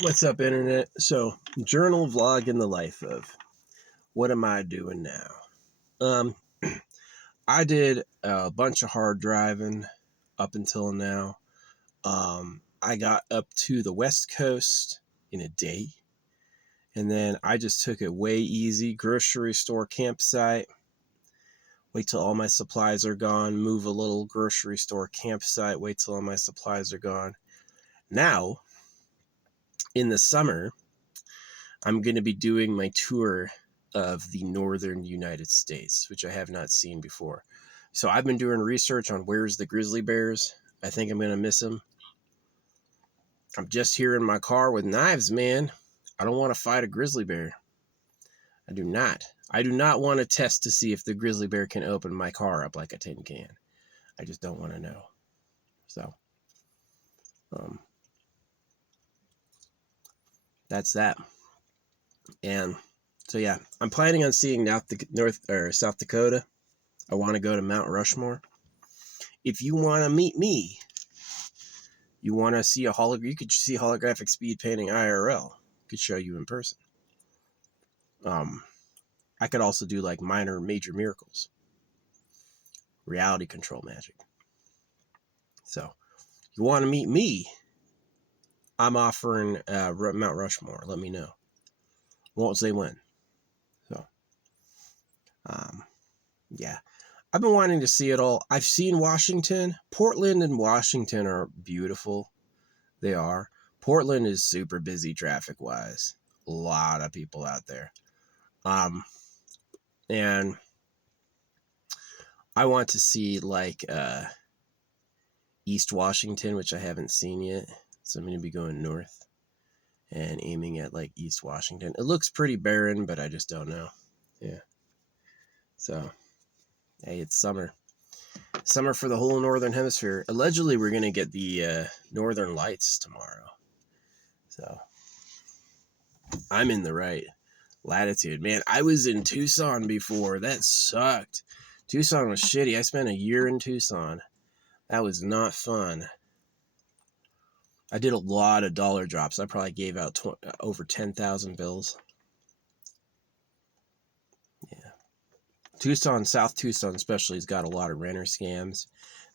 What's up, internet? So, journal vlog in the life of what am I doing now? Um, I did a bunch of hard driving up until now. I got up to the West Coast in a day, and then I just took it way easy. Grocery store campsite. Wait till all my supplies are gone. Move a little grocery store campsite. Wait till all my supplies are gone. Now, in the summer, I'm going to be doing my tour of the northern United States, which I have not seen before. So I've been doing research on where's the grizzly bears. I think I'm going to miss them. I'm just here in my car with knives, man. I don't want to fight a grizzly bear. I do not. I do not want to test to see if the grizzly bear can open my car up like a tin can. I just don't want to know. So, that's that. And so, yeah, I'm planning on seeing North or South Dakota. I want to go to Mount Rushmore. If you want to meet me, you want to see you could see holographic speed painting IRL. Could show you in person. I could also do like major miracles, reality control magic. So, you want to meet me? I'm offering Mount Rushmore. Let me know. Won't say when. So, yeah. I've been wanting to see it all. I've seen Washington. Portland and Washington are beautiful. They are. Portland is super busy traffic-wise. A lot of people out there. And I want to see like East Washington, which I haven't seen yet. So I'm going to be going north and aiming at like East Washington. It looks pretty barren, but I just don't know. Yeah. So, hey, it's summer. Summer for the whole northern hemisphere. Allegedly, we're going to get the northern lights tomorrow. So, I'm in the right latitude. Man, I was in Tucson before. That sucked. Tucson was shitty. I spent a year in Tucson. That was not fun. I did a lot of dollar drops. I probably gave out over 10,000 bills. Yeah. Tucson, South Tucson especially, has got a lot of renter scams.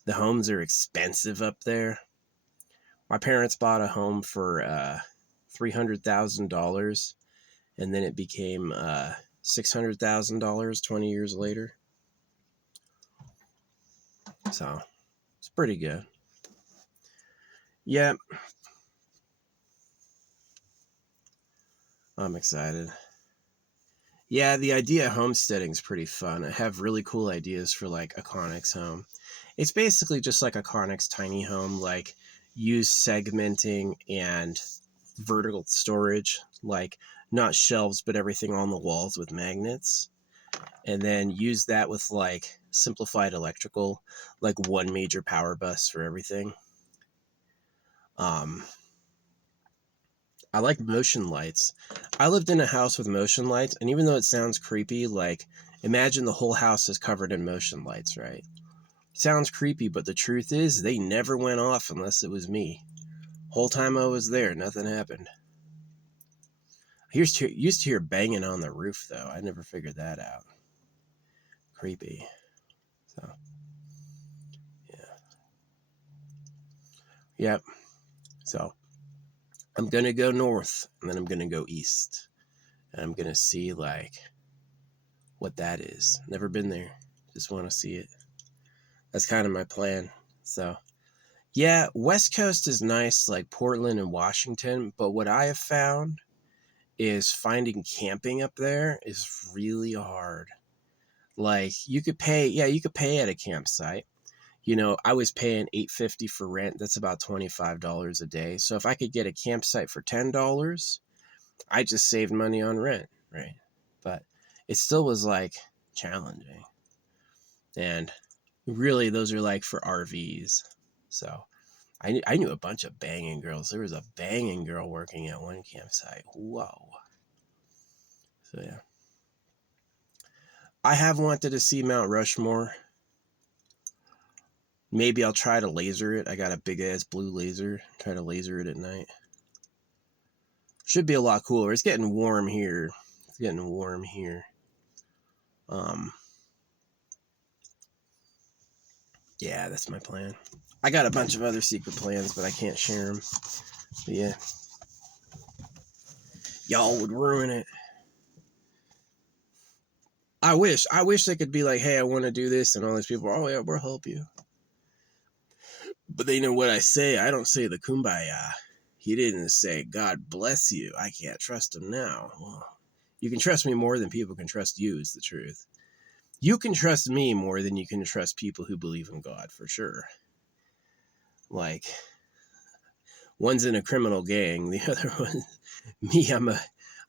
The homes are expensive up there. My parents bought a home for $300,000, and then it became $600,000 20 years later. So, it's pretty good. Yeah. I'm excited. Yeah, the idea of homesteading is pretty fun. I have really cool ideas for like Iconics home. It's basically just like Iconics tiny home, like use segmenting and vertical storage, like not shelves, but everything on the walls with magnets. And then use that with like simplified electrical, like one major power bus for everything. I like motion lights. I lived in a house with motion lights, and even though it sounds creepy, like imagine the whole house is covered in motion lights, right? Sounds creepy, but the truth is they never went off unless it was me. Whole time I was there, nothing happened. I used to hear banging on the roof, though. I never figured that out. Creepy. So, yeah. Yep. So, I'm going to go north, and then I'm going to go east. And I'm going to see, like, what that is. Never been there. Just want to see it. That's kind of my plan. So, yeah, West Coast is nice, like Portland and Washington. But what I have found is finding camping up there is really hard. Like, you could pay at a campsite. You know, I was paying $8.50 for rent. That's about $25 a day. So if I could get a campsite for $10, I just saved money on rent, right? But it still was like challenging. And really, those are like for RVs. So I knew a bunch of banging girls. There was a banging girl working at one campsite. Whoa. So yeah. I have wanted to see Mount Rushmore. Maybe I'll try to laser it. I got a big ass blue laser. Try to laser it at night. Should be a lot cooler. It's getting warm here. It's getting warm here. Yeah, that's my plan. I got a bunch of other secret plans, but I can't share them. But yeah, y'all would ruin it. I wish they could be like, hey, I want to do this, and all these people, oh yeah, we'll help you. But they know what I say. I don't say the kumbaya. He didn't say, God bless you. I can't trust him now. Well, you can trust me more than people can trust you, is the truth. You can trust me more than you can trust people who believe in God, for sure. Like, one's in a criminal gang, the other one, me, I'm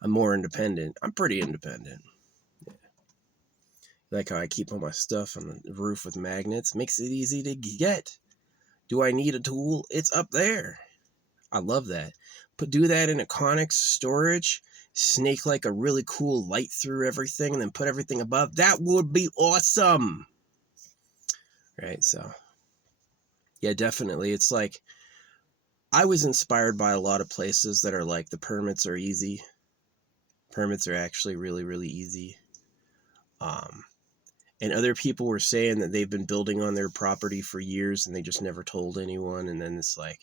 more independent. I'm pretty independent. Yeah. Like how I keep all my stuff on the roof with magnets. Makes it easy to get. Do I need a tool? It's up there. I love that. Do that in a Conex storage, snake like a really cool light through everything, and then put everything above. That would be awesome. Right, so yeah, definitely. It's like I was inspired by a lot of places that are like the permits are easy. Permits are actually really, really easy. And other people were saying that they've been building on their property for years and they just never told anyone. And then it's like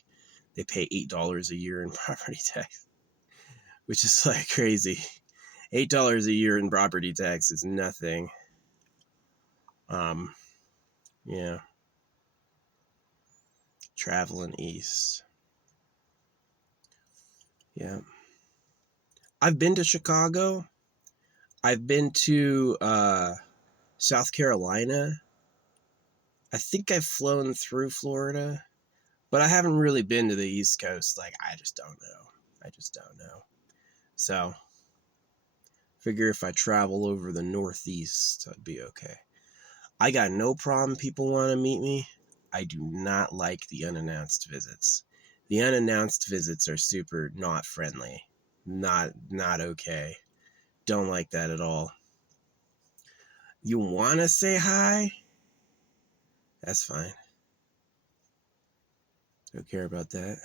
they pay $8 a year in property tax, which is like crazy. $8 a year in property tax is nothing. Yeah. Traveling east. Yeah. I've been to Chicago. I've been to South Carolina. I think I've flown through Florida, but I haven't really been to the East Coast. Like, I just don't know. So, figure if I travel over the Northeast, I'd be okay. I got no problem people want to meet me. I do not like the unannounced visits. The unannounced visits are super not friendly. Not okay. Don't like that at all. You want to say hi? That's fine. Don't care about that.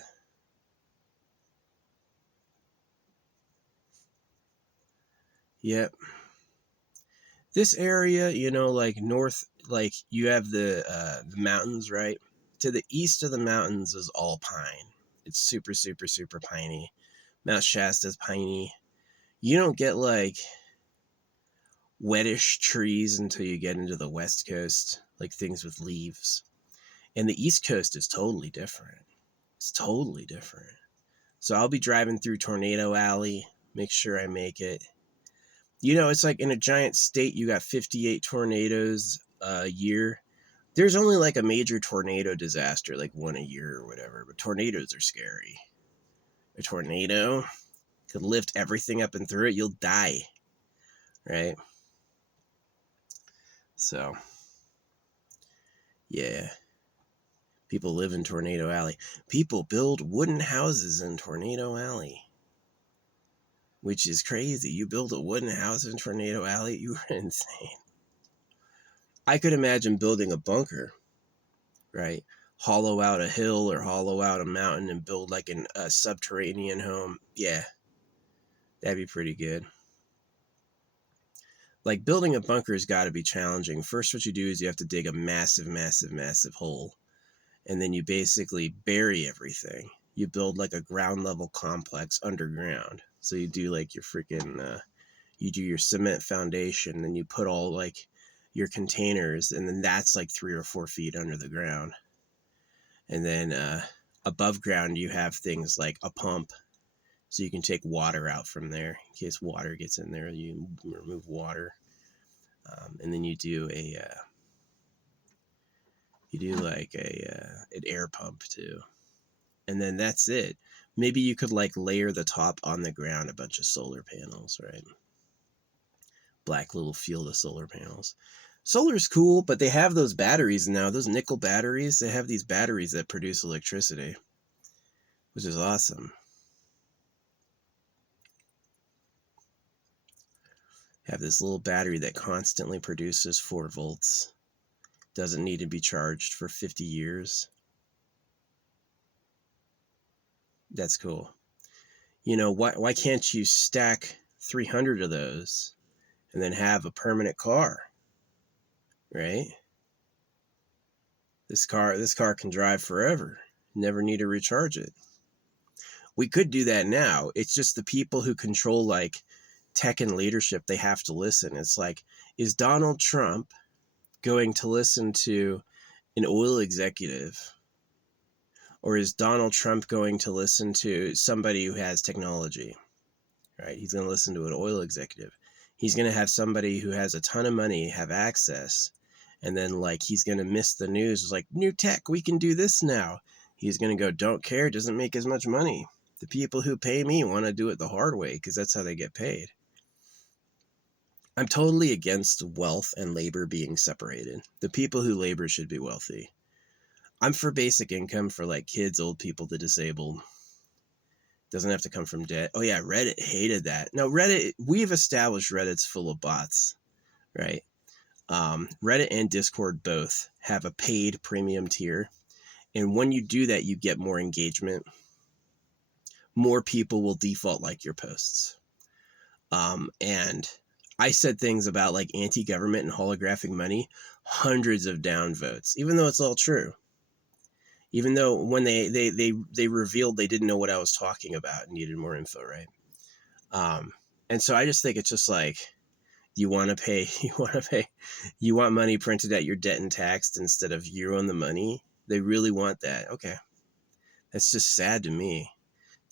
Yep. This area, like north, like you have the mountains, right? To the east of the mountains is all pine. It's super, super, super piney. Mount Shasta's piney. You don't get like wettish trees until you get into the west coast, like things with leaves. And the east coast is totally different. It's totally different. So I'll be driving through Tornado Alley, make sure I make it. It's like in a giant state, you got 58 tornadoes a year. There's only like a major tornado disaster, like one a year or whatever, but tornadoes are scary. A tornado could lift everything up and through it, you'll die, right? So, yeah. People live in Tornado Alley. People build wooden houses in Tornado Alley, which is crazy. You build a wooden house in Tornado Alley? You are insane. I could imagine building a bunker, right? Hollow out a hill or hollow out a mountain and build like a subterranean home. Yeah, that'd be pretty good. Like building a bunker has got to be challenging. First, what you do is you have to dig a massive, massive, massive hole. And then you basically bury everything. You build like a ground level complex underground. So you do like your freaking, you do your cement foundation, and you put all like your containers, and then that's like 3 or 4 feet under the ground. And then above ground, you have things like a pump, so you can take water out from there in case water gets in there. You remove water, and then you do an air pump too, and then that's it. Maybe you could like layer the top on the ground a bunch of solar panels, right? Black little field of solar panels. Solar's cool, but they have those batteries now, those nickel batteries. They have these batteries that produce electricity, which is awesome. Have this little battery that constantly produces 4 volts. Doesn't need to be charged for 50 years. That's cool. Why can't you stack 300 of those and then have a permanent car, right? This car can drive forever. Never need to recharge it. We could do that now. It's just the people who control like tech and leadership, they have to listen. It's like, is Donald Trump going to listen to an oil executive? Or is Donald Trump going to listen to somebody who has technology, right? He's going to listen to an oil executive. He's going to have somebody who has a ton of money have access. And then like, he's going to miss the news. It's like, new tech, we can do this now. He's going to go, don't care. It doesn't make as much money. The people who pay me want to do it the hard way because that's how they get paid. I'm totally against wealth and labor being separated. The people who labor should be wealthy. I'm for basic income for like kids, old people, the disabled. Doesn't have to come from debt. Oh yeah, Reddit hated that. No, Reddit, we've established Reddit's full of bots, right? Reddit and Discord both have a paid premium tier. And when you do that, you get more engagement. More people will default like your posts. And I said things about like anti-government and holographic money, hundreds of downvotes, even though it's all true. Even though when they revealed they didn't know what I was talking about and needed more info, right? And so I just think it's just like, you want money printed at your debt and taxed instead of you own the money. They really want that. Okay. That's just sad to me.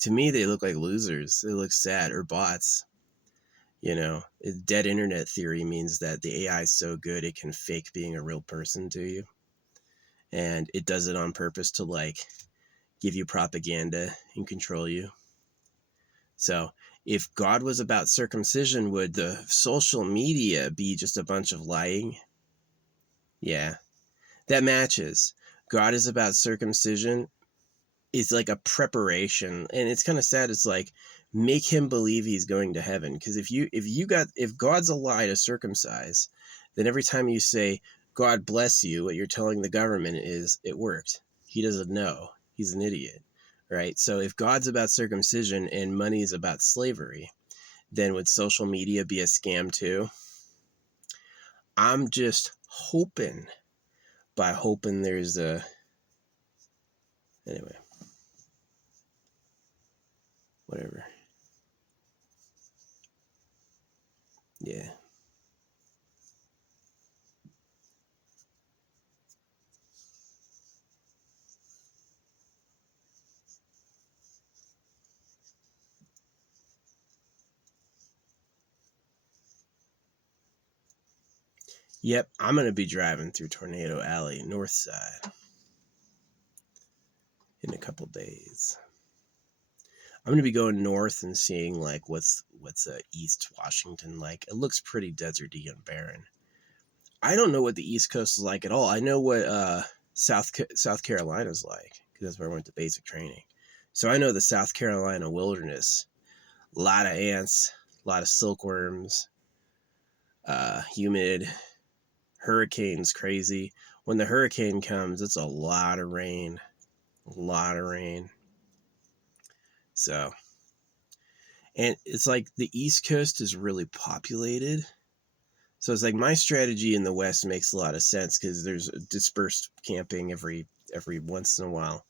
To me, they look like losers. They look sad, or bots. Dead internet theory means that the AI is so good it can fake being a real person to you. And it does it on purpose to like give you propaganda and control you. So if God was about circumcision, would the social media be just a bunch of lying? Yeah, that matches. God is about circumcision. It's like a preparation, and it's kind of sad. It's like, make him believe he's going to heaven. Because if God's a lie to circumcise, then every time you say God bless you, what you're telling the government is it worked. He doesn't know. He's an idiot, right? So if God's about circumcision and money is about slavery, then would social media be a scam too? I'm just hoping there's anyway, whatever. Yeah. Yep, I'm going to be driving through Tornado Alley, north side, in a couple days. I'm going to be going north and seeing like what's East Washington like. It looks pretty deserty and barren. I don't know what the East Coast is like at all. I know what South Carolina's like, because that's where I went to basic training. So I know the South Carolina wilderness. A lot of ants, a lot of silkworms, humid, hurricanes crazy. When the hurricane comes, it's a lot of rain. So, and it's like the East Coast is really populated. So it's like my strategy in the West makes a lot of sense because there's dispersed camping every once in a while.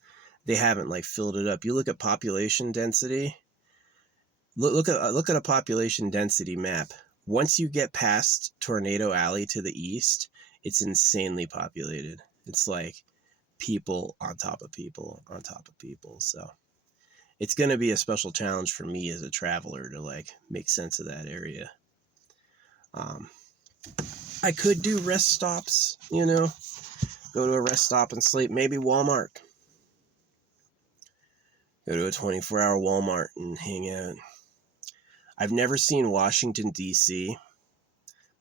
They haven't like filled it up. You look at population density. Look at a population density map. Once you get past Tornado Alley to the east, it's insanely populated. It's like people on top of people on top of people. So it's going to be a special challenge for me as a traveler to like make sense of that area. I could do rest stops, go to a rest stop and sleep. Maybe Walmart. Go to a 24-hour Walmart and hang out. I've never seen Washington, D.C.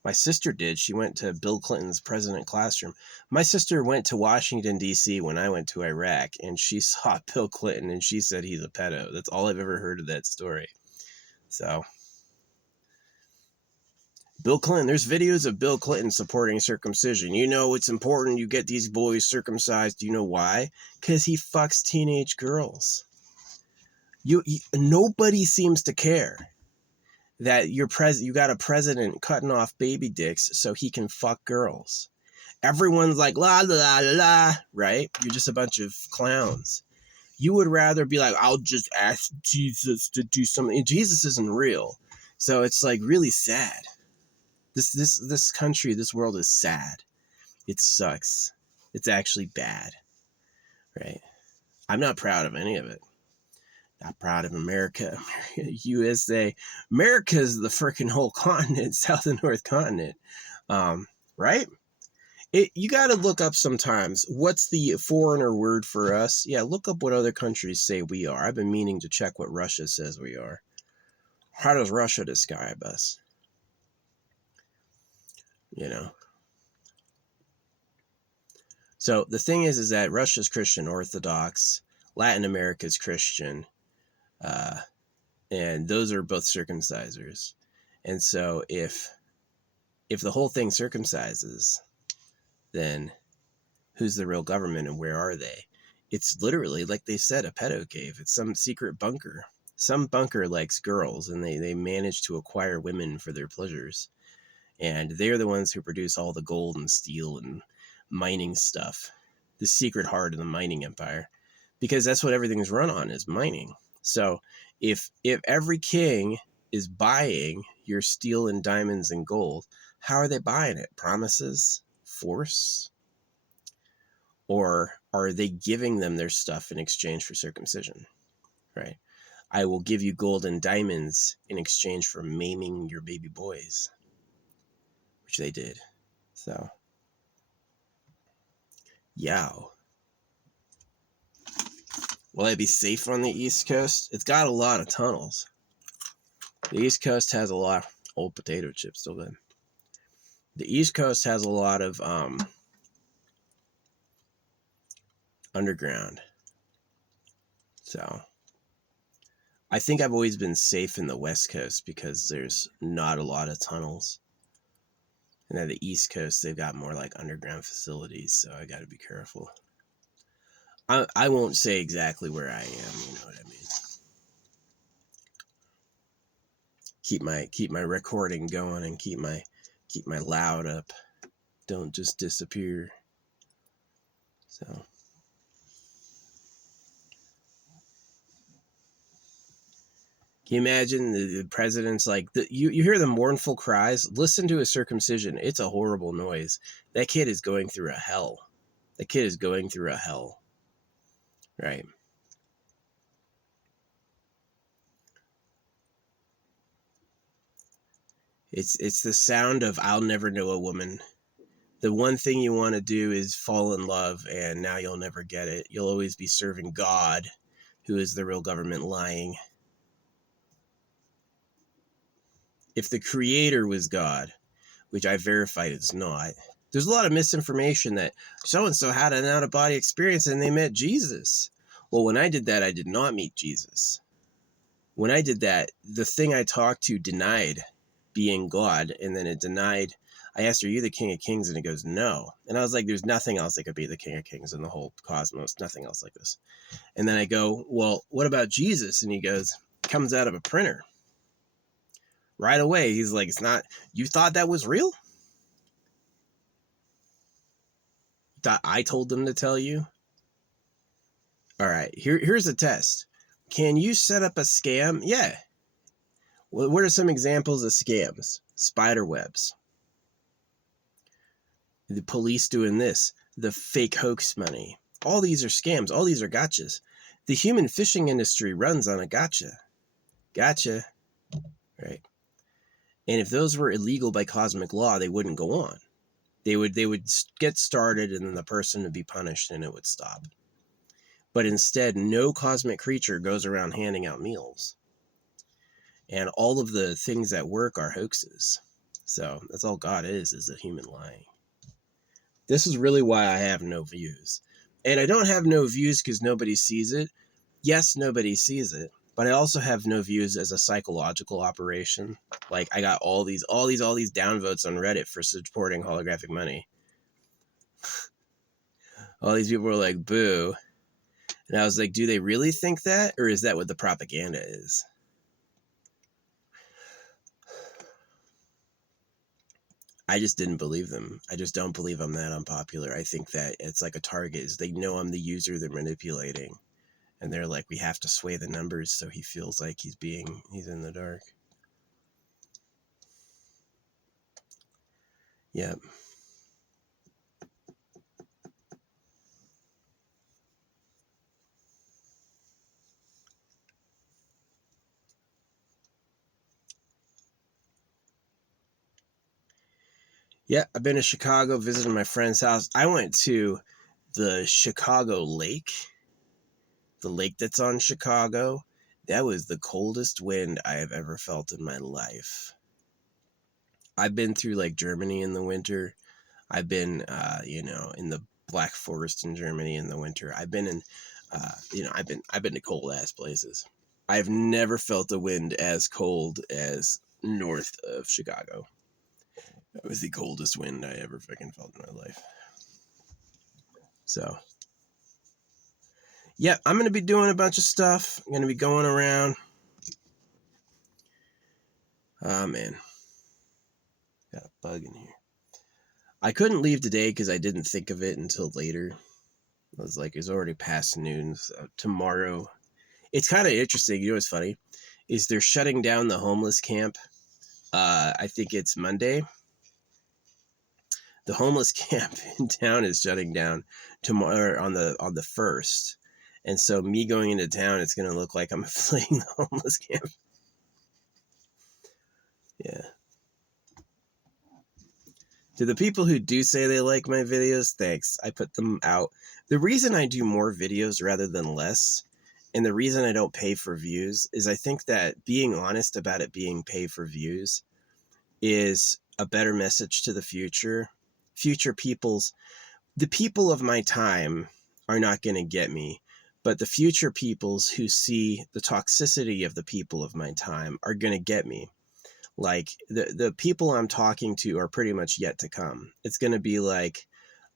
My sister did. She went to Bill Clinton's president classroom. My sister went to Washington, D.C. when I went to Iraq, and she saw Bill Clinton, and she said he's a pedo. That's all I've ever heard of that story. So, Bill Clinton, there's videos of Bill Clinton supporting circumcision. It's important you get these boys circumcised. Do you know why? Because he fucks teenage girls. Nobody seems to care that you got a president cutting off baby dicks so he can fuck girls. Everyone's like, la, la, la, la, right? You're just a bunch of clowns. You would rather be like, I'll just ask Jesus to do something. Jesus isn't real. So it's like really sad. This country, this world is sad. It sucks. It's actually bad, right? I'm not proud of any of it. Not proud of America, USA. America is the freaking whole continent, South and North continent, right? You got to look up sometimes. What's the foreigner word for us? Yeah, look up what other countries say we are. I've been meaning to check what Russia says we are. How does Russia describe us? You know. So the thing is that Russia's Christian Orthodox, Latin America's Christian, and those are both circumcisers. And so if the whole thing circumcises, then who's the real government and where are they? It's literally, like they said, a pedo cave. It's some secret bunker. Some bunker likes girls, and they manage to acquire women for their pleasures. And they're the ones who produce all the gold and steel and mining stuff. The secret heart of the mining empire. Because that's what everything's run on, is mining. So if every king is buying your steel and diamonds and gold, how are they buying it? Promises? Force? Or are they giving them their stuff in exchange for circumcision? Right? I will give you gold and diamonds in exchange for maiming your baby boys, which they did. So, yow. Will I be safe on the East Coast? It's got a lot of tunnels. The East Coast has a lot of old potato chips, still good. The East Coast has a lot of underground. So I think I've always been safe in the West Coast because there's not a lot of tunnels. And at the East Coast, they've got more like underground facilities, so I got to be careful. I won't say exactly where I am, you know what I mean. Keep my recording going and keep my loud up. Don't just disappear. So can you imagine the president's like, you hear the mournful cries? Listen to a circumcision. It's a horrible noise. That kid is going through a hell. That kid is going through a hell. Right. It's the sound of I'll never know a woman. The one thing you want to do is fall in love, and now you'll never get it. You'll always be serving God, who is the real government, lying. If the creator was God, which I verified it's not, there's a lot of misinformation that so-and-so had an out-of-body experience and they met Jesus. Well, when I did that, I did not meet Jesus. When I did that, the thing I talked to denied being God, and then it denied. I asked, are you the King of Kings? And it goes, no. And I was like, there's nothing else that could be the King of Kings in the whole cosmos. Nothing else like this. And then I go, well, what about Jesus? And he goes, comes out of a printer. Right away, he's like, it's not, you thought that was real? Thought I told them to tell you? All right, here's a test. Can you set up a scam? Yeah. Well, what are some examples of scams? Spider webs. The police doing this. The fake hoax money. All these are scams. All these are gotchas. The human fishing industry runs on a gotcha. Gotcha. Right. And if those were illegal by cosmic law, they wouldn't go on. They would get started and then the person would be punished and it would stop. But instead, no cosmic creature goes around handing out meals. And all of the things that work are hoaxes. So that's all God is a human lying. This is really why I have no views. And I don't have no views because nobody sees it. Yes, nobody sees it. But I also have no views as a psychological operation. Like I got all these downvotes on Reddit for supporting holographic money. All these people were like, boo. And I was like, do they really think that? Or is that what the propaganda is? I just didn't believe them. I just don't believe I'm that unpopular. I think that it's like a target. Is they know I'm the user they're manipulating. And they're like, we have to sway the numbers so he feels like he's in the dark. Yeah. Yeah, I've been to Chicago, visiting my friend's house. I went to the Chicago Lake, the lake that's on Chicago. That was the coldest wind I have ever felt in my life. I've been through like Germany in the winter. I've been, in the Black Forest in Germany in the winter. I've been in, I've been to cold ass places. I've never felt the wind as cold as north of Chicago. That was the coldest wind I ever fucking felt in my life. So, yeah, I'm going to be doing a bunch of stuff. I'm going to be going around. Oh, man. Got a bug in here. I couldn't leave today because I didn't think of it until later. I was like, it's already past noon. So tomorrow. It's kind of interesting. You know what's funny? Is they're shutting down the homeless camp. I think it's Monday. The homeless camp in town is shutting down tomorrow on the 1st. And so me going into town, it's going to look like I'm fleeing the homeless camp. Yeah. To the people who do say they like my videos, thanks. I put them out. The reason I do more videos rather than less, and the reason I don't pay for views, is I think that being honest about it being pay for views is a better message to the future. The people of my time are not going to get me, but the future peoples who see the toxicity of the people of my time are going to get me. Like the people I'm talking to are pretty much yet to come. It's going to be like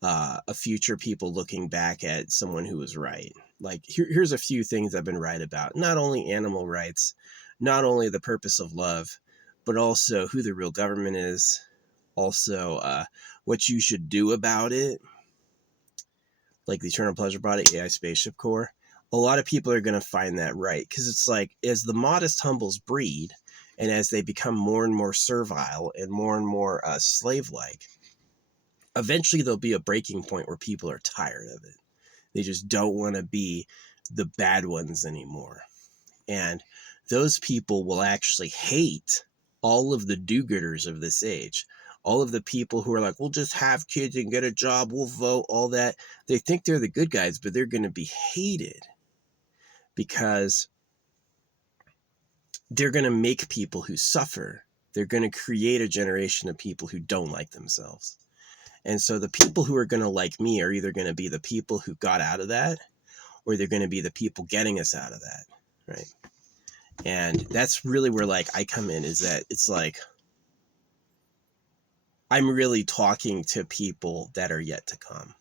a future people looking back at someone who was right. Like here's a few things I've been right about. Not only animal rights, not only the purpose of love, but also who the real government is. Also, what you should do about it. Like the Eternal Pleasure Body, AI Spaceship Core. A lot of people are going to find that right. Because it's like, as the modest humbles breed, and as they become more and more servile and more slave-like, eventually there'll be a breaking point where people are tired of it. They just don't want to be the bad ones anymore. And those people will actually hate all of the do-gooders of this age. All of the people who are like, we'll just have kids and get a job, we'll vote, all that. They think they're the good guys, but they're going to be hated because they're going to make people who suffer. They're going to create a generation of people who don't like themselves. And so the people who are going to like me are either going to be the people who got out of that, or they're going to be the people getting us out of that, right? And that's really where like I come in, is that it's like I'm really talking to people that are yet to come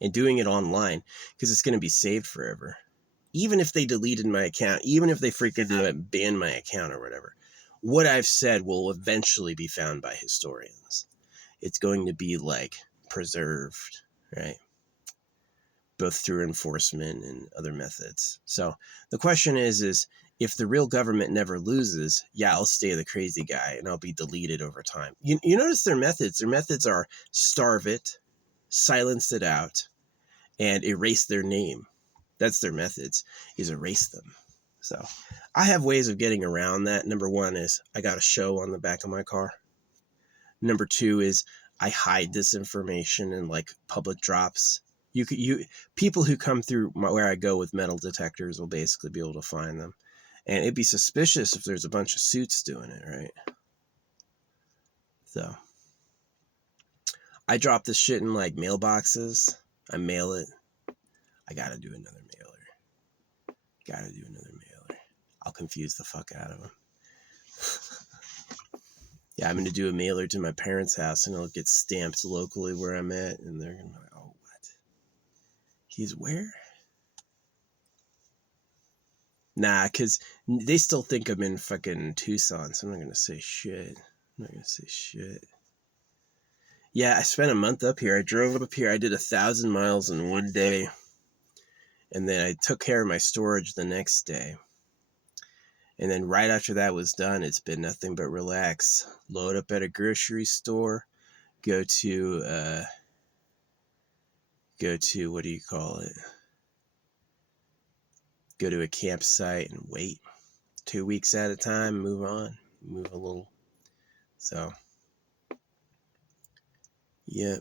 and doing it online because it's going to be saved forever. Even if they deleted my account, even if they freaking banned my account or whatever, what I've said will eventually be found by historians. It's going to be like preserved, right? Both through enforcement and other methods. So the question is if the real government never loses, yeah, I'll stay the crazy guy and I'll be deleted over time. You notice their methods. Their methods are starve it, silence it out, and erase their name. That's their methods, is erase them. So I have ways of getting around that. Number one is I got a show on the back of my car. Number two is I hide this information in like public drops. People who come through where I go with metal detectors will basically be able to find them. And it'd be suspicious if there's a bunch of suits doing it, right? So I drop this shit in like mailboxes. I mail it. I gotta do another mailer. I'll confuse the fuck out of them. Yeah, I'm going to do a mailer to my parents' house, and it'll get stamped locally where I'm at, and they're going to be like, oh, what? He's where? Nah, because they still think I'm in fucking Tucson, so I'm not going to say shit. I'm not going to say shit. Yeah, I spent a month up here. I drove up here. I did 1,000 miles in one day. And then I took care of my storage the next day. And then right after that was done, it's been nothing but relax. Load up at a grocery store. Go to, what do you call it? Go to a campsite and wait 2 weeks at a time, move on, move a little. So, yeah,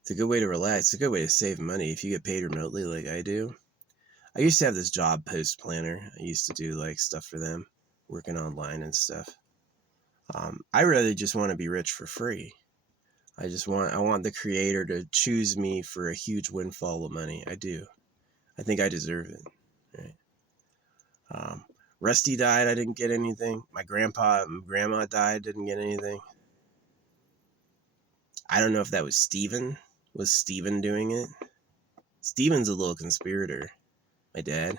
it's a good way to relax. It's a good way to save money if you get paid remotely like I do. I used to have this job post planner. I used to do like stuff for them, working online and stuff. I really just want to be rich for free. I want the creator to choose me for a huge windfall of money. I do. I think I deserve it. Right? Rusty died. I didn't get anything. My grandpa and grandma died. Didn't get anything. I don't know if that was Steven. Was Steven doing it? Steven's a little conspirator. My dad.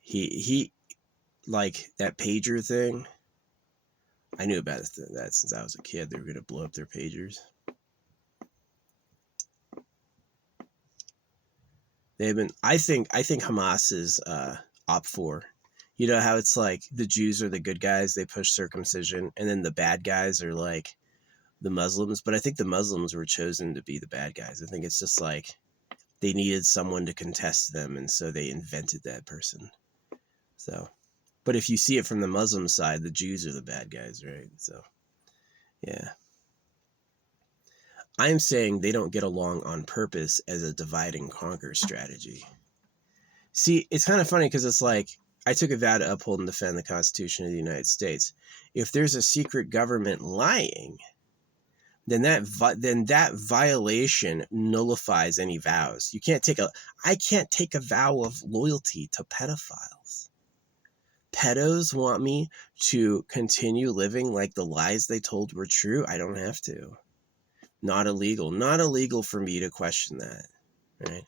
He like that pager thing. I knew about that since I was a kid. They were going to blow up their pagers. They've been. I think Hamas is op 4. You know how it's like the Jews are the good guys. They push circumcision, and then the bad guys are like the Muslims. But I think the Muslims were chosen to be the bad guys. I think it's just like they needed someone to contest them, and so they invented that person. So, but if you see it from the Muslim side, the Jews are the bad guys, right? So, yeah. I'm saying they don't get along on purpose as a divide and conquer strategy. See, it's kind of funny because it's like, I took a vow to uphold and defend the Constitution of the United States. If there's a secret government lying, then that violation nullifies any vows. I can't take a vow of loyalty to pedophiles. Pedos want me to continue living like the lies they told were true. I don't have to. Not illegal for me to question that, right?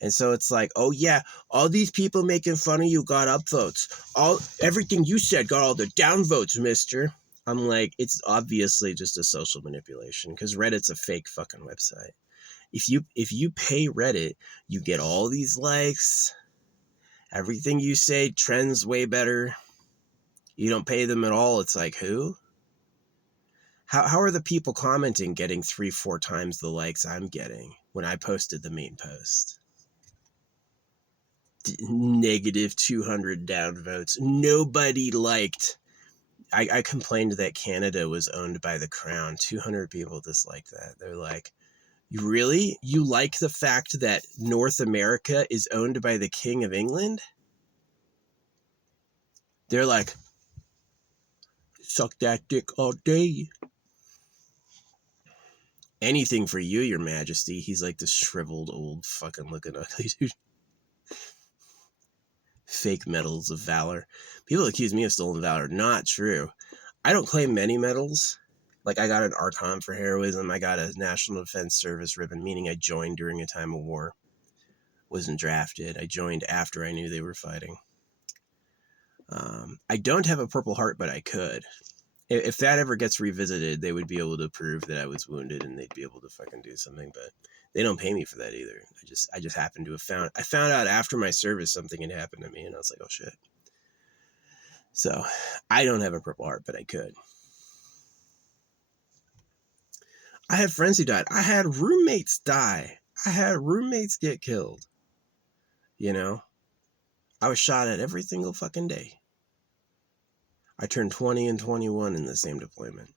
And so it's like, oh yeah, all these people making fun of you got upvotes. Everything you said got all the downvotes, mister. I'm like, it's obviously just a social manipulation because Reddit's a fake fucking website. If you pay Reddit, you get all these likes. Everything you say trends way better. You don't pay them at all. It's like, who? How are the people commenting getting 3-4 times the likes I'm getting when I posted the main post? Negative 200 downvotes. Nobody liked. I complained that Canada was owned by the crown. 200 people disliked that. They're like, you really? You like the fact that North America is owned by the King of England? They're like, suck that dick all day. Anything for you, your majesty. He's like this shriveled, old, fucking looking ugly dude. Fake medals of valor. People accuse me of stolen valor. Not true. I don't claim many medals. Like, I got an Archon for heroism. I got a National Defense Service ribbon, meaning I joined during a time of war. Wasn't drafted. I joined after I knew they were fighting. I don't have a Purple Heart, but I could. If that ever gets revisited, they would be able to prove that I was wounded and they'd be able to fucking do something, but they don't pay me for that either. I just happened to have I found out after my service something had happened to me and I was like, oh shit. So I don't have a Purple Heart, but I could. I had friends who died. I had roommates die. I had roommates get killed. You know, I was shot at every single fucking day. I turned 20 and 21 in the same deployment.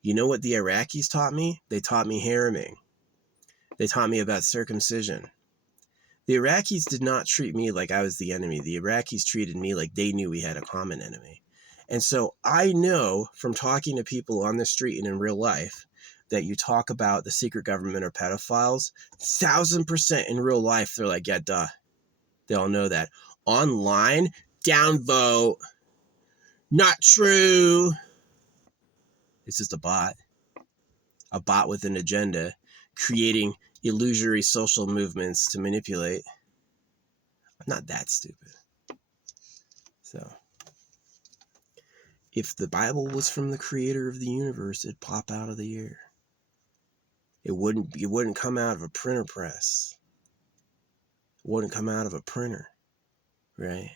You know what the Iraqis taught me? They taught me hareming. They taught me about circumcision. The Iraqis did not treat me like I was the enemy. The Iraqis treated me like they knew we had a common enemy. And so I know from talking to people on the street and in real life that you talk about the secret government or pedophiles, 1,000% in real life, they're like, yeah, duh. They all know that. Online, downvote. Not true. It's just a bot with an agenda, creating illusory social movements to manipulate. I'm not that stupid. So if the Bible was from the creator of the universe, it'd pop out of the air. It wouldn't come out of a printer press. It wouldn't come out of a printer, right?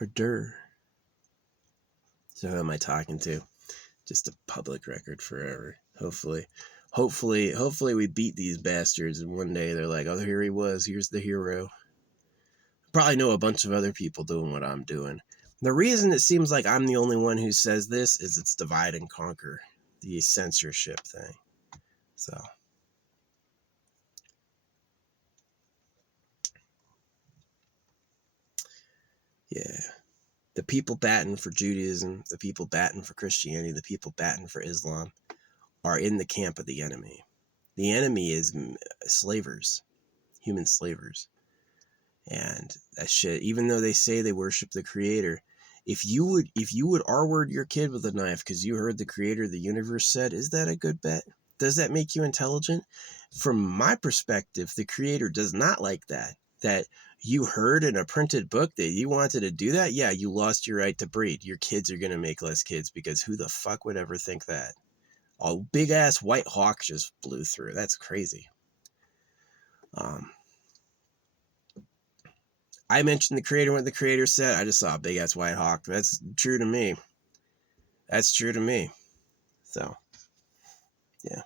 Or dirt. So who am I talking to? Just a public record forever. Hopefully we beat these bastards, and one day they're like, oh, here he was. Here's the hero. Probably know a bunch of other people doing what I'm doing. The reason it seems like I'm the only one who says this is it's divide and conquer, the censorship thing. So, yeah. The people batting for Judaism, the people batting for Christianity, the people batting for Islam are in the camp of the enemy. The enemy is slavers, human slavers. And that shit, even though they say they worship the creator, if you would R-word your kid with a knife because you heard the creator of the universe said, is that a good bet? Does that make you intelligent? From my perspective, the creator does not like that. That you heard in a printed book that you wanted to do that? Yeah, you lost your right to breed. Your kids are going to make less kids because who the fuck would ever think that? A big-ass white hawk just blew through. That's crazy. I mentioned the creator, what the creator said. I just saw a big-ass white hawk. That's true to me. That's true to me. So, yeah.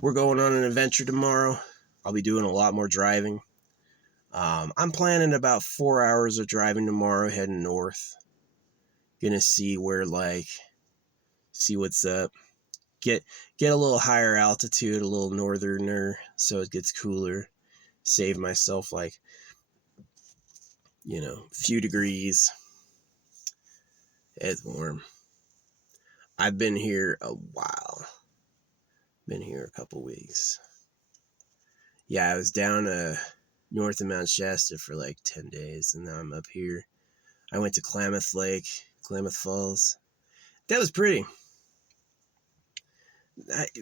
We're going on an adventure tomorrow. I'll be doing a lot more driving. I'm planning about 4 hours of driving tomorrow, heading north. Gonna see see what's up. Get a little higher altitude, a little northerner, so it gets cooler. Save myself a few degrees. It's warm. I've been here a while. Been here a couple weeks. Yeah, I was down north of Mount Shasta for like 10 days, and now I'm up here. I went to Klamath Lake, Klamath Falls. That was pretty.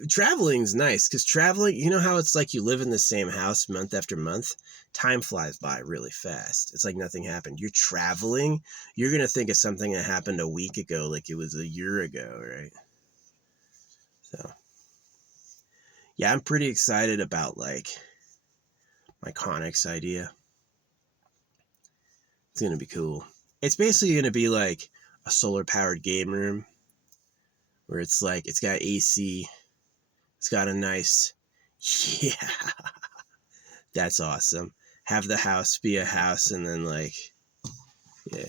Traveling's nice, because traveling, you know how it's like you live in the same house month after month? Time flies by really fast. It's like nothing happened. You're traveling, you're going to think of something that happened a week ago like it was a year ago, right? So, yeah, I'm pretty excited about my Conics idea. It's going to be cool. It's basically going to be like a solar-powered game room where it's like, it's got AC. It's got a nice, yeah, that's awesome. Have the house be a house and then yeah.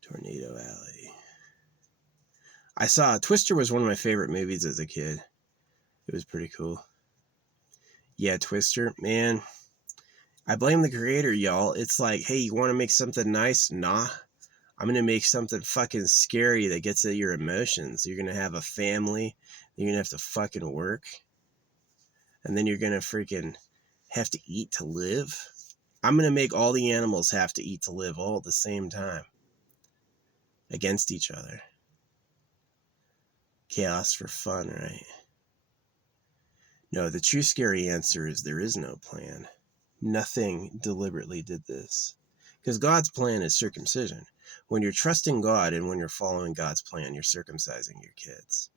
Tornado Alley. I saw Twister was one of my favorite movies as a kid. It was pretty cool. Yeah, Twister, man. I blame the creator, y'all. It's like, hey, you want to make something nice? Nah. I'm going to make something fucking scary that gets at your emotions. You're going to have a family. You're going to have to fucking work. And then you're going to freaking have to eat to live. I'm going to make all the animals have to eat to live all at the same time. Against each other. Chaos for fun, right? No, the true scary answer is there is no plan. Nothing deliberately did this. Because God's plan is circumcision. When you're trusting God and when you're following God's plan, you're circumcising your kids.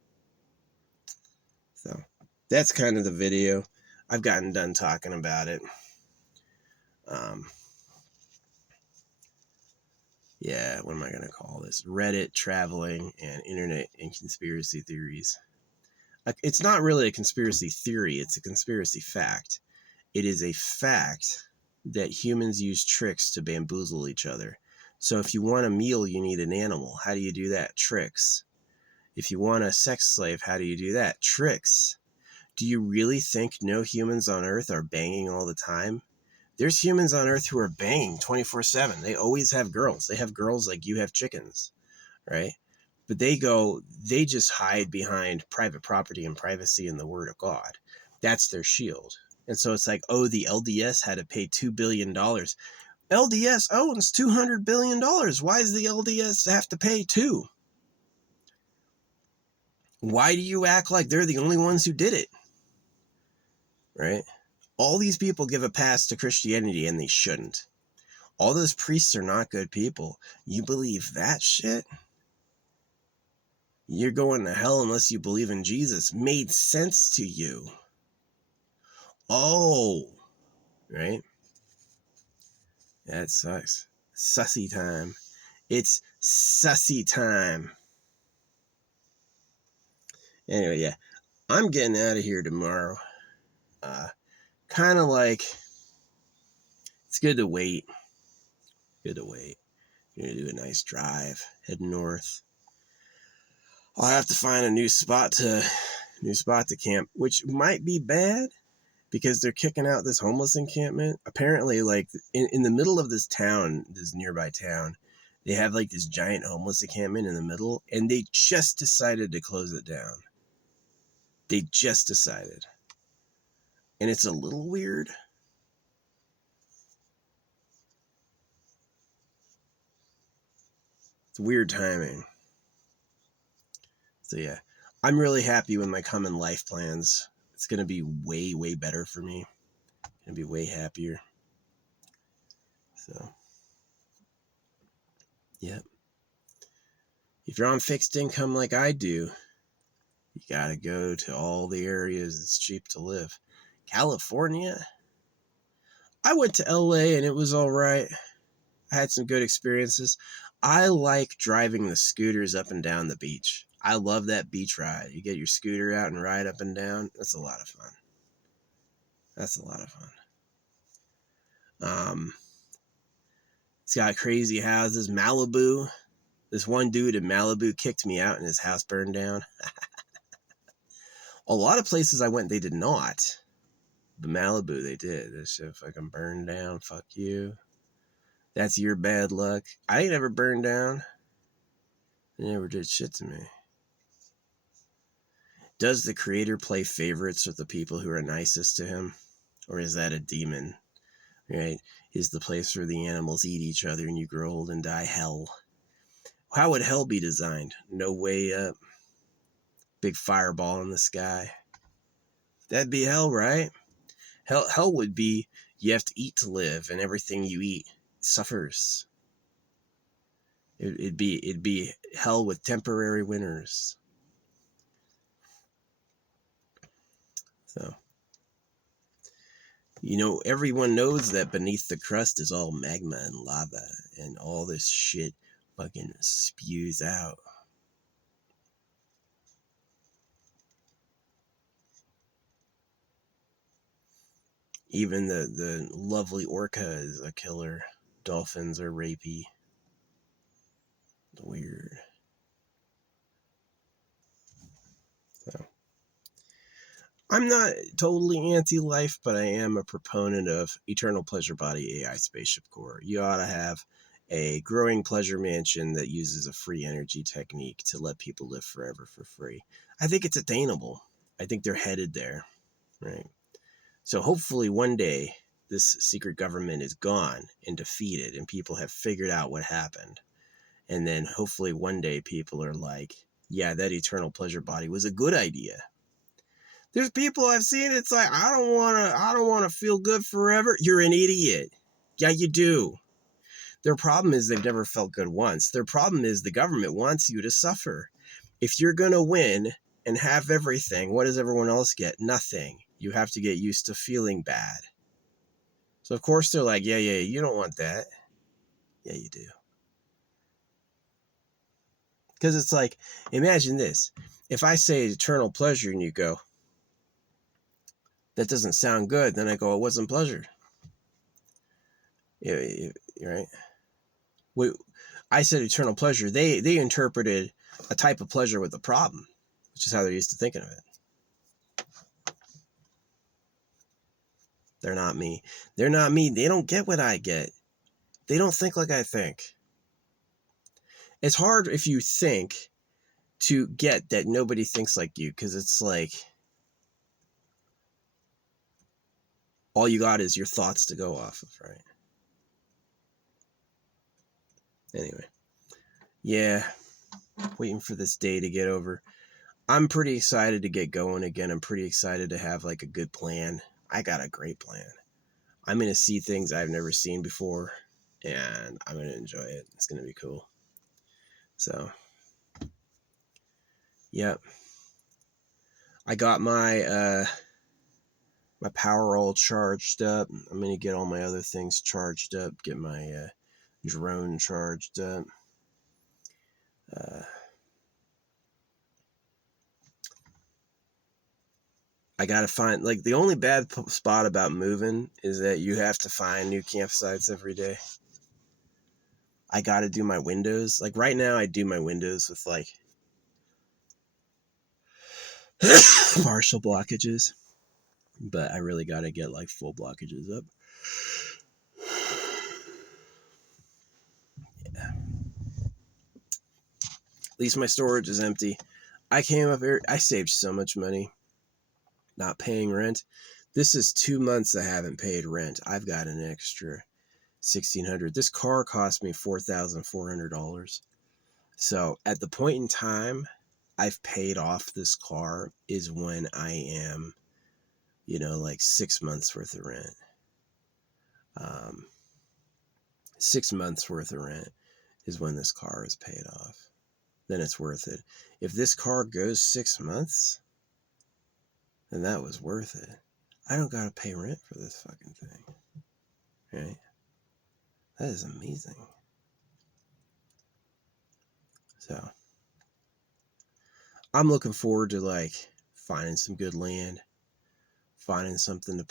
So, that's kind of the video. I've gotten done talking about it. Yeah, what am I going to call this? Reddit, traveling, and internet and conspiracy theories. It's not really a conspiracy theory, it's a conspiracy fact. It is a fact that humans use tricks to bamboozle each other. So if you want a meal, you need an animal. How do you do that? Tricks. If you want a sex slave, how do you do that? Tricks. Do you really think no humans on Earth are banging all the time? There's humans on Earth who are banging 24/7. They always have girls. They have girls like you have chickens, right? But they just hide behind private property and privacy and the word of God. That's their shield. And so it's like, oh, the LDS had to pay $2 billion. LDS owns $200 billion. Why does the LDS have to pay too? Why do you act like they're the only ones who did it? Right? All these people give a pass to Christianity and they shouldn't. All those priests are not good people. You believe that shit? You're going to hell unless you believe in Jesus. Made sense to you. Oh, right? That sucks. Sussy time. It's sussy time. Anyway, yeah. I'm getting out of here tomorrow. Kind of like, it's good to wait. Good to wait. You're going to do a nice drive. Head north. I'll have to find a new spot to camp, which might be bad because they're kicking out this homeless encampment. Apparently, like in the middle of this town, this nearby town, they have like this giant homeless encampment in the middle, and they just decided to close it down. They just decided. And it's a little weird. It's weird timing. So yeah, I'm really happy with my coming life plans. It's going to be way, way better for me. Going to be way happier. So, yeah. If you're on fixed income like I do, you got to go to all the areas it's cheap to live. California? I went to LA and it was all right. I had some good experiences. I like driving the scooters up and down the beach. I love that beach ride. You get your scooter out and ride up and down. That's a lot of fun. That's a lot of fun. It's got crazy houses. Malibu. This one dude in Malibu kicked me out and his house burned down. A lot of places I went, they did not. But Malibu, they did. This shit fucking burned down. Fuck you. That's your bad luck. I ain't ever burned down. They never did shit to me. Does the creator play favorites with the people who are nicest to him? Or is that a demon? Right? Is the place where the animals eat each other and you grow old and die hell? How would hell be designed? No way up. Big fireball in the sky. That'd be hell, right? Hell would be you have to eat to live, and everything you eat suffers. It'd be hell with temporary winners. So, you know, everyone knows that beneath the crust is all magma and lava, and all this shit fucking spews out. Even the lovely orca is a killer. Dolphins are rapey. Weird. So, I'm not totally anti-life, but I am a proponent of Eternal Pleasure Body AI Spaceship Core. You ought to have a growing pleasure mansion that uses a free energy technique to let people live forever for free. I think it's attainable. I think they're headed there, right? So hopefully one day this secret government is gone and defeated and people have figured out what happened. And then hopefully one day people are like, yeah, that eternal pleasure body was a good idea. There's people I've seen, it's like, I don't want to feel good forever. You're an idiot. Yeah, you do. Their problem is they've never felt good once. Their problem is the government wants you to suffer. If you're going to win and have everything, what does everyone else get? Nothing. You have to get used to feeling bad. So of course they're like, yeah, you don't want that. Yeah, you do. Because it's like, imagine this. If I say eternal pleasure and you go, that doesn't sound good, then I go, it wasn't pleasure. Yeah, right? I said eternal pleasure. They interpreted a type of pleasure with a problem, which is how they're used to thinking of it. They're not me. They're not me. They don't get what I get. They don't think like I think. It's hard if you think to get that nobody thinks like you, because it's like all you got is your thoughts to go off of, right? Anyway, yeah, waiting for this day to get over. I'm pretty excited to get going again. I'm pretty excited to have like a good plan. I got a great plan. I'm going to see things I've never seen before, and I'm going to enjoy it. It's going to be cool. So, yep. I got my my power all charged up. I'm going to get all my other things charged up, get my drone charged up. I gotta find, like, the only bad spot about moving is that you have to find new campsites every day. I gotta do my windows. Like, right now, I do my windows with, like, partial blockages. But I really gotta get, like, full blockages up. Yeah. At least my storage is empty. I came up here, I saved so much money not paying rent. This is 2 months I haven't paid rent. I've got an extra $1,600. This car cost me $4,400. So at the point in time I've paid off this car is when I am, like 6 months worth of rent. 6 months worth of rent is when this car is paid off. Then it's worth it. If this car goes 6 months, then that was worth it. I don't gotta pay rent for this fucking thing. Right? That is amazing. So I'm looking forward to, like, finding some good land, finding something to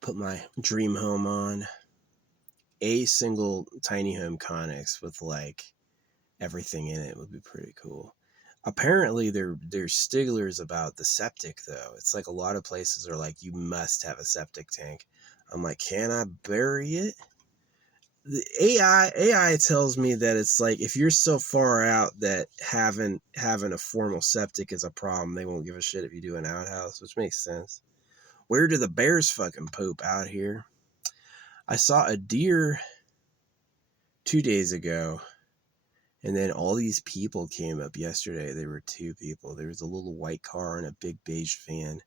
put my dream home on. A single tiny home Connex with, like, everything in it would be pretty cool. Apparently there's stigglers about the septic, though. It's like a lot of places are like, you must have a septic tank. I'm like, can I bury it? The AI tells me that it's like, if you're so far out that having a formal septic is a problem, they won't give a shit if you do an outhouse, which makes sense. Where do the bears fucking poop? Out here? I saw a deer 2 days ago, and then all these people came up yesterday. There were 2 people. There was a little white car and a big beige van.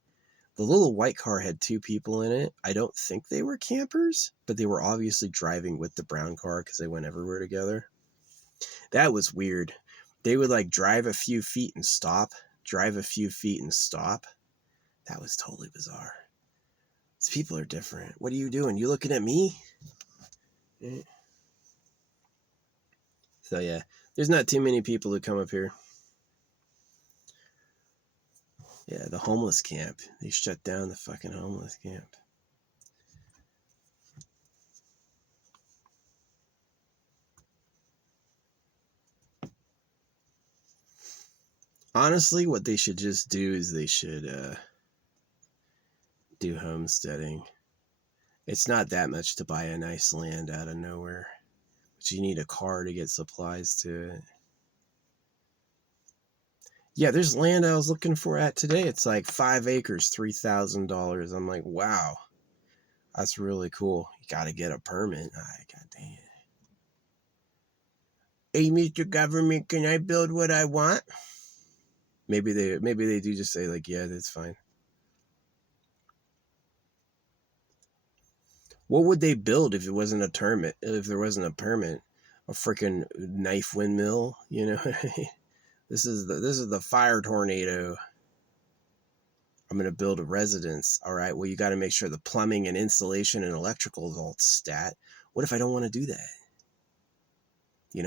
The little white car had 2 people in it. I don't think they were campers, but they were obviously driving with the brown car because they went everywhere together. That was weird. They would, like, drive a few feet and stop, drive a few feet and stop. That was totally bizarre. These people are different. What are you doing? You looking at me? So, yeah, there's not too many people who come up here. Yeah, the homeless camp. They shut down the fucking homeless camp. Honestly, what they should just do is they should do homesteading. It's not that much to buy a nice land out of nowhere, but you need a car to get supplies to it. Yeah, there's land I was looking for at today. It's like 5 acres, $3,000. I'm like, wow, that's really cool. You got to get a permit. God dang it. Hey, Mr. Government, can I build what I want? Maybe they do just say, like, yeah, that's fine. What would they build if it wasn't a permit? If there wasn't a permit, a freaking knife windmill, This is the fire tornado. I'm gonna build a residence. All right. Well, you got to make sure the plumbing and insulation and electrical is all stat. What if I don't want to do that?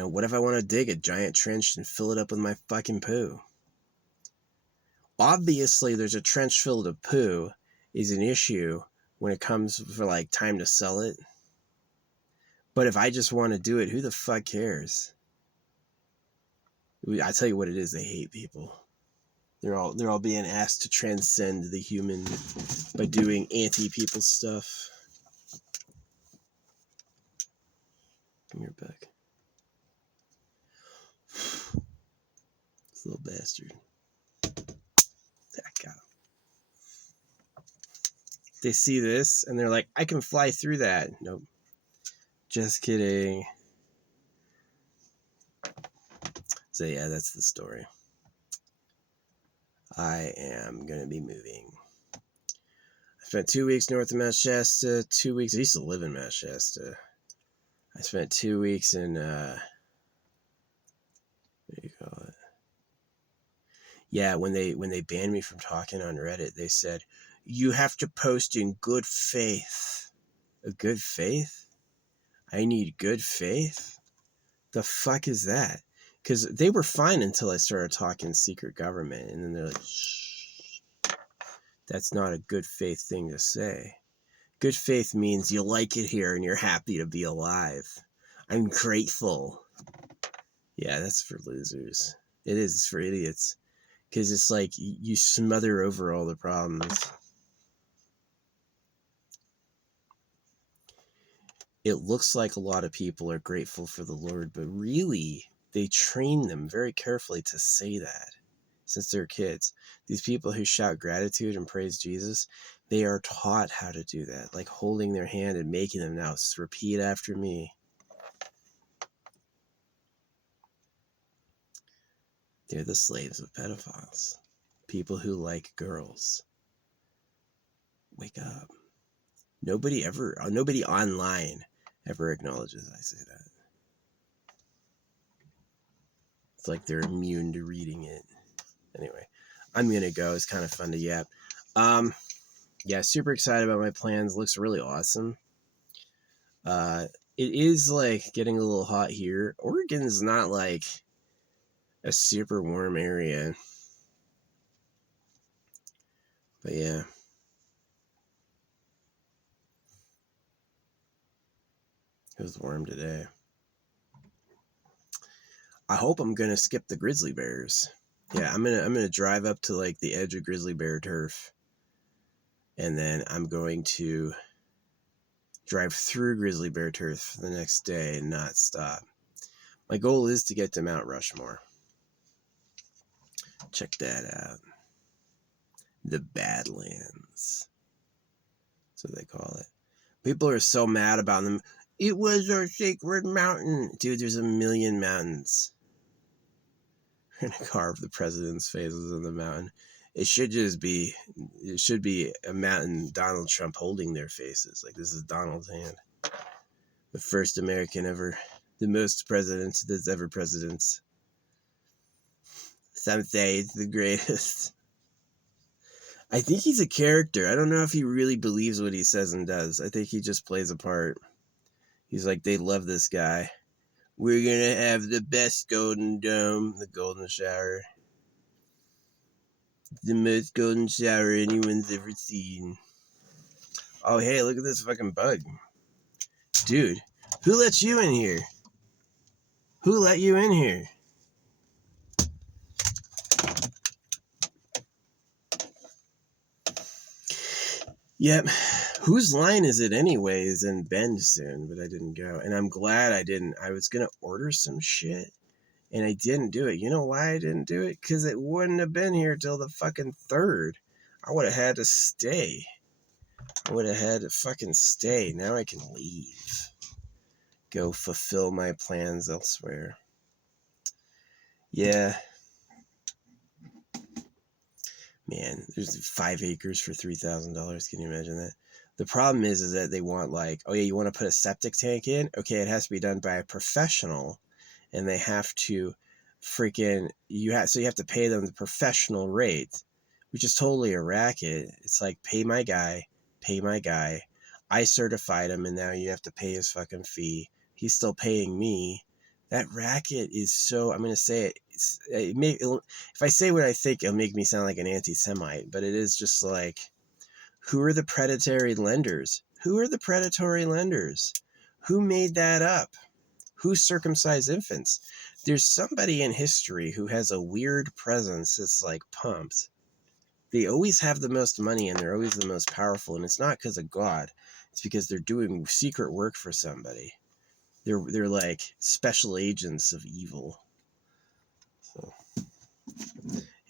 What if I want to dig a giant trench and fill it up with my fucking poo? Obviously, there's a trench filled with poo is an issue when it comes for, like, time to sell it. But if I just want to do it, who the fuck cares? I tell you what it is, they hate people. They're all being asked to transcend the human by doing anti-people stuff. Come here, back. This little bastard. I got him. They see this and they're like, I can fly through that. Nope. Just kidding. So yeah, that's the story. I am going to be moving. I spent 2 weeks north of Mount Shasta, 2 weeks. I used to live in Mount Shasta. I spent 2 weeks in, what do you call it? Yeah, when they banned me from talking on Reddit, they said, you have to post in good faith. A good faith? I need good faith? The fuck is that? Because they were fine until I started talking secret government, and then they're like, shh, that's not a good faith thing to say. Good faith means you like it here and you're happy to be alive. I'm grateful. Yeah, that's for losers. It is for idiots. Because it's like you smother over all the problems. It looks like a lot of people are grateful for the Lord, but really, they train them very carefully to say that since they're kids. These people who shout gratitude and praise Jesus, they are taught how to do that, like holding their hand and making them now repeat after me. They're the slaves of pedophiles. People who like girls. Wake up. Nobody online ever acknowledges I say that. It's like they're immune to reading it. Anyway, I'm going to go. It's kind of fun to yap. Yeah, super excited about my plans. Looks really awesome. It is like getting a little hot here. Oregon's not like a super warm area. But yeah. It was warm today. I hope I'm gonna skip the grizzly bears. Yeah, I'm gonna drive up to like the edge of grizzly bear turf, and then I'm going to drive through grizzly bear turf the next day and not stop. My goal is to get to Mount Rushmore. Check that out. The Badlands. That's what they call it. People are so mad about them. It was our sacred mountain. Dude, there's a million mountains. We're going to carve the president's faces on the mountain. It should be a mountain Donald Trump holding their faces. Like, this is Donald's hand. The first American ever. The most presidents that's ever presidents. Some say it's the greatest. I think he's a character. I don't know if he really believes what he says and does. I think he just plays a part. He's like, they love this guy. We're going to have the best Golden Dome, the Golden Shower. The most golden shower anyone's ever seen. Oh, hey, look at this fucking bug. Dude, who let you in here? Who let you in here? Yep. Whose line is it anyways? In Bend soon, but I didn't go. And I'm glad I didn't. I was going to order some shit, and I didn't do it. You know why I didn't do it? Because it wouldn't have been here till the fucking 3rd. I would have had to stay. I would have had to fucking stay. Now I can leave. Go fulfill my plans elsewhere. Yeah. Man, there's 5 acres for $3,000. Can you imagine that? The problem is that they want like, oh yeah, you want to put a septic tank in? Okay, it has to be done by a professional, and they have to freaking, you have to pay them the professional rate, which is totally a racket. It's like, pay my guy. I certified him, and now you have to pay his fucking fee. He's still paying me. That racket is so, I'm going to say it, if I say what I think, it'll make me sound like an anti-Semite, but it is just like, who are the predatory lenders? Who are the predatory lenders? Who made that up? Who circumcised infants? There's somebody in history who has a weird presence that's like pumped. They always have the most money and they're always the most powerful, and it's not because of God. It's because they're doing secret work for somebody. They're like special agents of evil. So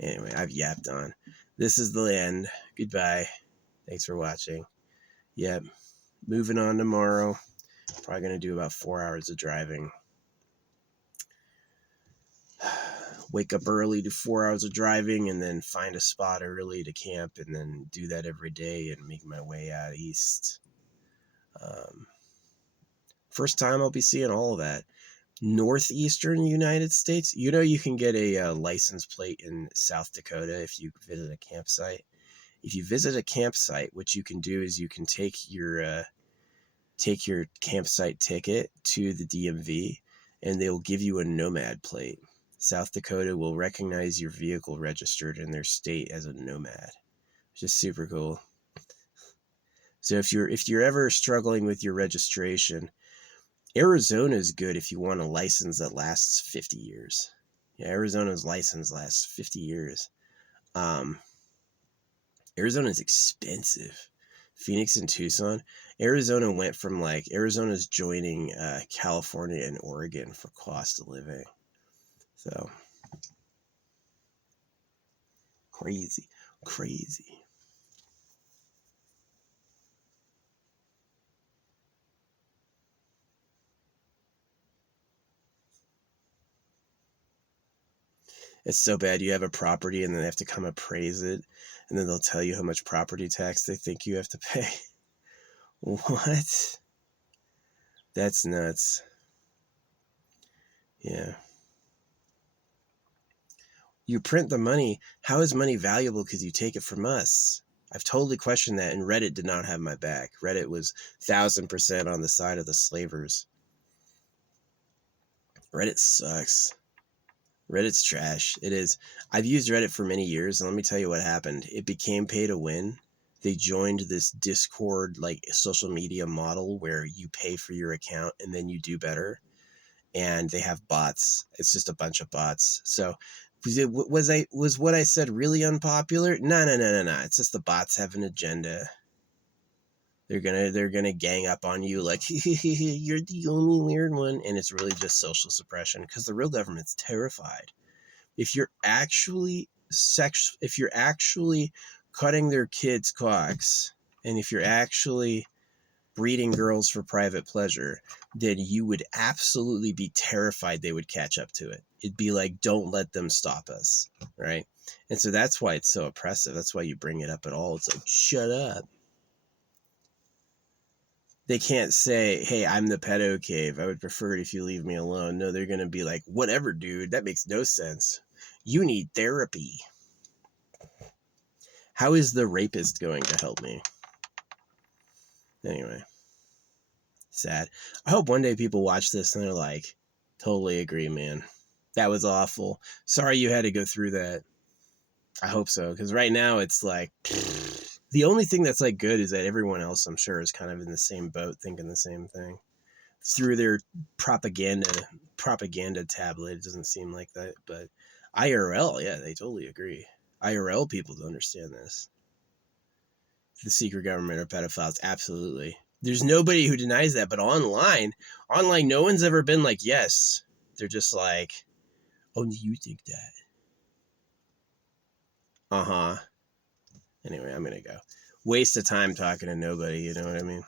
anyway, I've yapped on. This is the end. Goodbye. Thanks for watching. Yep. Moving on tomorrow. Probably going to do about 4 hours of driving. Wake up early, do 4 hours of driving, and then find a spot early to camp, and then do that every day and make my way out east. First time I'll be seeing all of that. Northeastern United States. You know, you can get a license plate in South Dakota if you visit a campsite. If you visit a campsite, what you can do is you can take your campsite ticket to the DMV, and they will give you a nomad plate. South Dakota will recognize your vehicle registered in their state as a nomad, which is super cool. So if you're ever struggling with your registration, Arizona is good if you want a license that lasts 50 years. Yeah, Arizona's license lasts 50 years. Arizona is expensive. Phoenix and Tucson. Arizona went from like, Arizona's joining California and Oregon for cost of living. So, crazy. It's so bad. You have a property and then they have to come appraise it, and then they'll tell you how much property tax they think you have to pay. What? That's nuts. Yeah. You print the money. How is money valuable because you take it from us? I've totally questioned that, and Reddit did not have my back. Reddit was 1,000% on the side of the slavers. Reddit sucks. Reddit's trash. It is. I've used Reddit for many years, and let me tell you what happened. It became pay to win. They joined this Discord, like, social media model where you pay for your account and then you do better. And they have bots. It's just a bunch of bots. So was what I said really unpopular? No. It's just the bots have an agenda. They're gonna gang up on you like you're the only weird one, and it's really just social suppression because the real government's terrified. If you're actually cutting their kids' cocks, and if you're actually breeding girls for private pleasure, then you would absolutely be terrified they would catch up to it. It'd be like, don't let them stop us, right? And so that's why it's so oppressive. That's why you bring it up at all. It's like, shut up. They can't say, hey, I'm the pedo cave. I would prefer it if you leave me alone. No, they're going to be like, whatever, dude. That makes no sense. You need therapy. How is the rapist going to help me? Anyway, sad. I hope one day people watch this and they're like, totally agree, man. That was awful. Sorry you had to go through that. I hope so, because right now it's like, the only thing that's like good is that everyone else, I'm sure, is kind of in the same boat, thinking the same thing. Through their propaganda tablet, it doesn't seem like that, but IRL, yeah, they totally agree. IRL people don't understand this. The secret government are pedophiles, absolutely. There's nobody who denies that, but online, no one's ever been like, yes. They're just like, only you think that. Uh-huh. Anyway, I'm gonna go. Waste of time talking to nobody, you know what I mean?